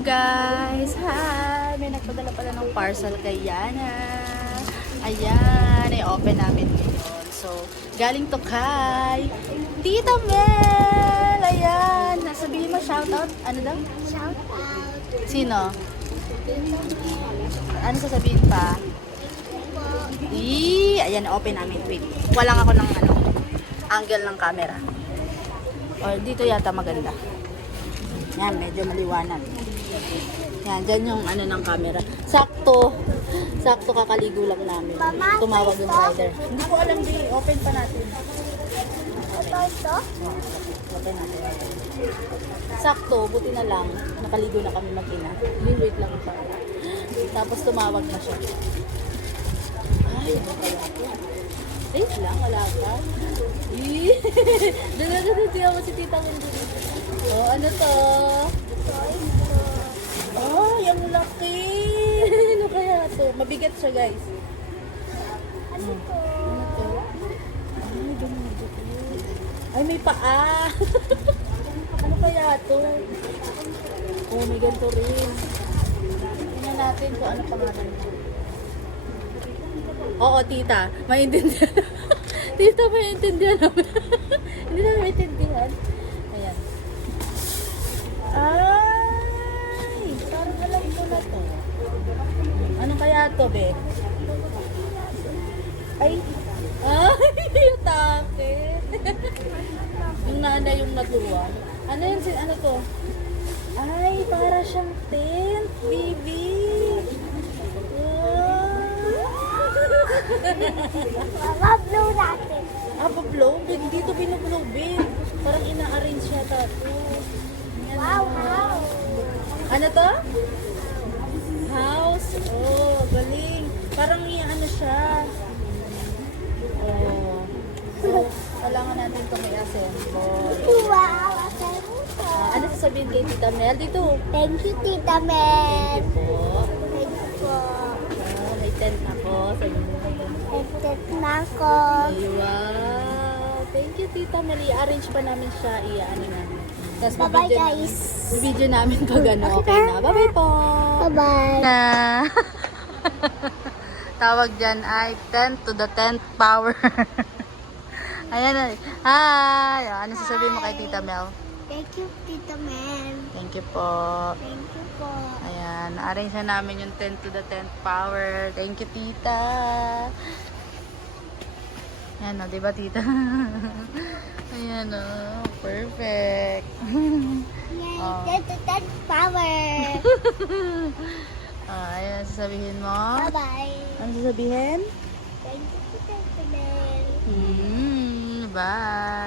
Guys, hi! May nagpadala pala ng parcel kay Yana. Ayan, i-open namin ngayon. So, galing to kay Tita Mel! Ayan, sabihin mo shoutout. Ano daw? Shout out Sino? Ano sasabihin pa? po. Ayan, open namin. Wait, walang ako ng angle ng camera. O, dito yata maganda. Yan, medyo maliwanag. Yan, dyan yung ng camera. Sakto kakaligo lang namin. Mama, Tumawag ito? yung rider. Hindi ko alam, di. Open pa natin. Ito? Open natin. Sakto, buti na lang. Nakaligo na kami mag-ina. Wait lang pa. Tapos tumawag na siya. Ay, wala ko. Wait lang, wala ka. Dala mo si Tita Wendy. Oh, ano to? Oh, yung laki. Ano kaya to? Mabigat siya, guys. Ano to? Ano to? Ay, dumagat. Ay, may paa. Ano kaya to? Oh, may ganito rin. Tingnan natin kung ano pangalan niya. Oo, tita. Maintindihan. Tita, maintindihan namin. Hindi na maintindihan. Ayan. Ay! Parang alam ko na to. Ano kaya to, be? Ay! Ay! Yung takit. Yung nanay yung natuwa. Ano yun? Ano to? Ay! Para siyang tent, baby! Mama, blow natin. Pa-blow? Dito binublow, babe. Parang ina-arrange siya to. Wow, wow. Ano to? House. Oh, galing. Parang ano siya. Oh. So, kailangan natin ito may assemble. Wow, asay mo to. Ano sasabihin kay Tita Mel? Dito. Thank you, Tita Thank Mel. you po. Thank you po. May tent ako sa inyo. Exit na ako. Ay, wow. Thank you, Tita Mel. I-arrange pa namin siya. I-ano namin. Tapos Bye-bye, guys. Video namin pag okay na. Bye-bye po. Bye-bye. Na. Tawag dyan ay 10 to the 10th power. Ayan na. Hi! Ano sasabihin mo kay Tita Mel? Thank you, Tita Mel. Thank you po. Thank you po. Ayan, na-arrange na namin yung 10 to the 10th power. Thank you, Tita. Ayan o, diba, Tita? Ayan o, perfect. Yay, Oh. 10 to 10 power. Ayan, sasabihin mo. Bye-bye. Ano sasabihin? Thank you, Tita Mel. Bye.